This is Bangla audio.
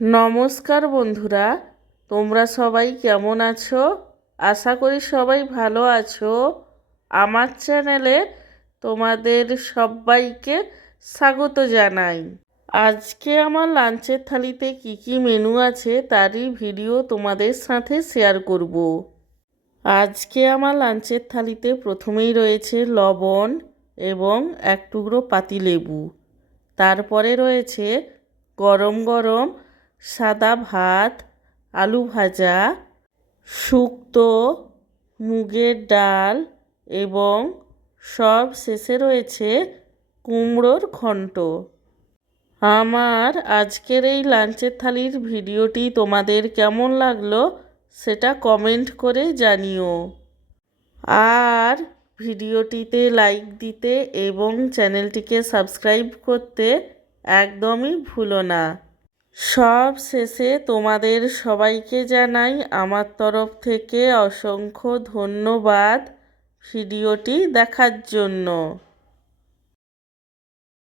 নমস্কার বন্ধুরা, তোমরা সবাই কেমন আছো? আশা করি সবাই ভালো আছো। আমার চ্যানেলে তোমাদের সবাইকে স্বাগত জানাই। আজকে আমার লাঞ্চের থালিতে কি কি মেনু আছে তারই ভিডিও তোমাদের সাথে শেয়ার করব। আজকে আমার লাঞ্চের থালিতে প্রথমেই রয়েছে লবণ এবং এক টুকরো পাতিলেবু। তারপরে রয়েছে গরম গরম সাদা ভাত, আলু ভাজা, শুক্তো, মুগের ডাল এবং সব শেষে রয়েছে কুমড়োর ঘন্ট। আমার আজকের এই লাঞ্চের থালির ভিডিওটি তোমাদের কেমন লাগলো সেটা কমেন্ট করে জানিও। আর ভিডিওটিতে লাইক দিতে এবং চ্যানেলটিকে সাবস্ক্রাইব করতে একদমই ভুলো না। সব শেষে তোমাদের সবাইকে জানাই আমার তরফ থেকে অসংখ্য ধন্যবাদ ভিডিওটি দেখার জন্য।